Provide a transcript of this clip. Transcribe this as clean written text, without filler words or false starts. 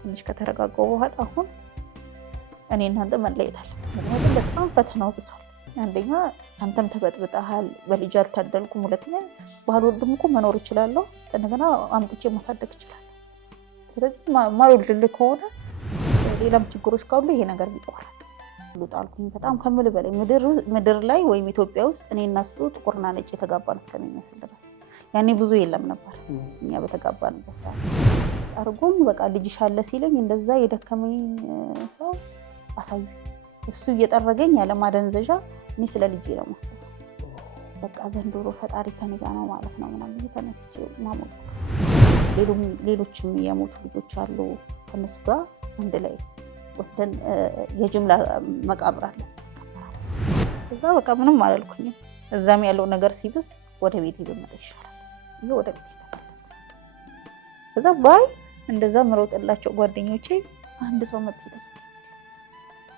ትንሽ ከተረጋጋው በኋላ አሁን እኔ እናንተ መለየታለን። ምክንያቱም በጣም ፈተናው ብሷል። አንደኛ አንተም ተበጥብጠሃል፣ በልጅ አልታደልኩም። ሁለተኛ ባልወልድም እኮ መኖር እችላለሁ፣ እንደገና አምጥቼ ማሳደግ እችላለሁ። ስለዚህ ማልወልድልህ ከሆነ ሌላም ችግሮች ካሉ ይሄ ነገር ቢቋረጥ ጣልኩኝ። በጣም ከምል በላይ ምድር ላይ ወይም ኢትዮጵያ ውስጥ እኔ እና እሱ ጥቁርና ነጭ የተጋባን እስከሚመስል ድረስ ያኔ ብዙ የለም ነበር። እኛ በተጋባንበት ሰዓት ጠርጎኝ በቃ ልጅሽ አለ ሲለኝ እንደዛ የደከመኝ ሰው አሳዩ። እሱ እየጠረገኝ ያለ ማደንዘዣ እኔ ስለ ልጄ ነው የማስበው። በቃ ዘንድሮ ፈጣሪ ከኔ ጋር ነው ማለት ነው ምናምን ተነስቼ ማሞት። ሌሎችም የሞቱ ልጆች አሉ። ከነሱ ጋር አንድ ላይ ወስደን የጅምላ መቃብር አለስ እዛ በቃ ምንም አላልኩኝም። እዛም ያለው ነገር ሲብስ ወደ ቤቴ ብመጣ ይሻላል። ይሄ ወደ ቤቴ ተመለስኩ። እዛ ባይ እንደዛ ምሮጥላቸው ጓደኞቼ አንድ ሰው መጥቶ